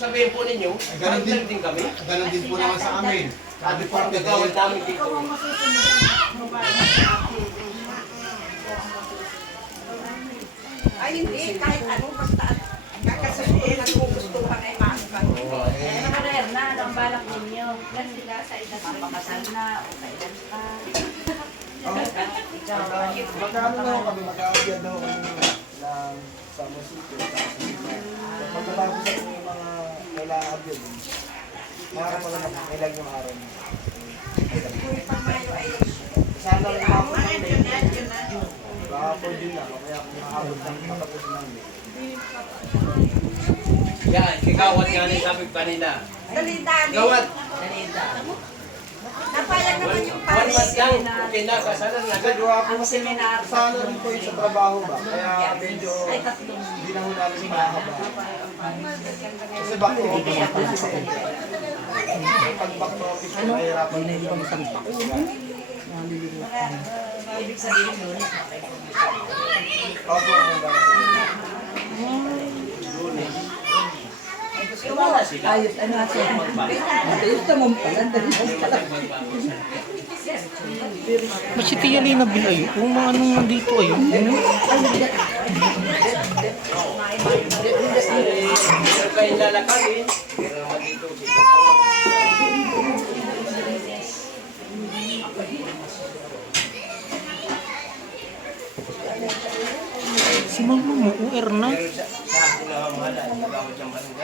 Sabihin po ninyo, Ganon din. din kami. Ganon din po naman sa amin. Sa department Nagawal namin dito. Ay, hindi. Kahit ano, basta kakasusuin at gugustuhan ay makakal. Eh, nakareer na, ang balak ninyo. Yan sila sa edad papakasal na, o kailan pa. Ikaw, Magkano na kami, mag-aagyan daw kami ng Sama City. Pagkatapos sa mga kailangan yun, makakapag na kailan yung araw niya. Kung pamayo ay Sana lang ako ay, yun na, yun na. baka po din na, kaya kung nakabot ng matapos namin. Yan, kigawat nga rin sabi kanina. Dali-dali. Gawat! Napayag naman yung One month Paris. lang, okay na, kasalan na. Gawa po ang kasi seminar. sana rin po yung sa trabaho ba, kaya medyo Ay, tatlong. hindi na ho namin mahaba. Kasi back to office po kasi. Pag back to office po, mahirapan na yung pang Ibig sabihin nun, Opo, ang Wala sila. Ayos, ano nga siya? Ayos naman pala. Ba't si Tia Lina Bilayo? Kung mga anong nandito ayun. Pero kayo lalakarin, pero naman dito dito. Si Mama mo, UR na. Pero sa akin na mahal, nagawat ng barangay.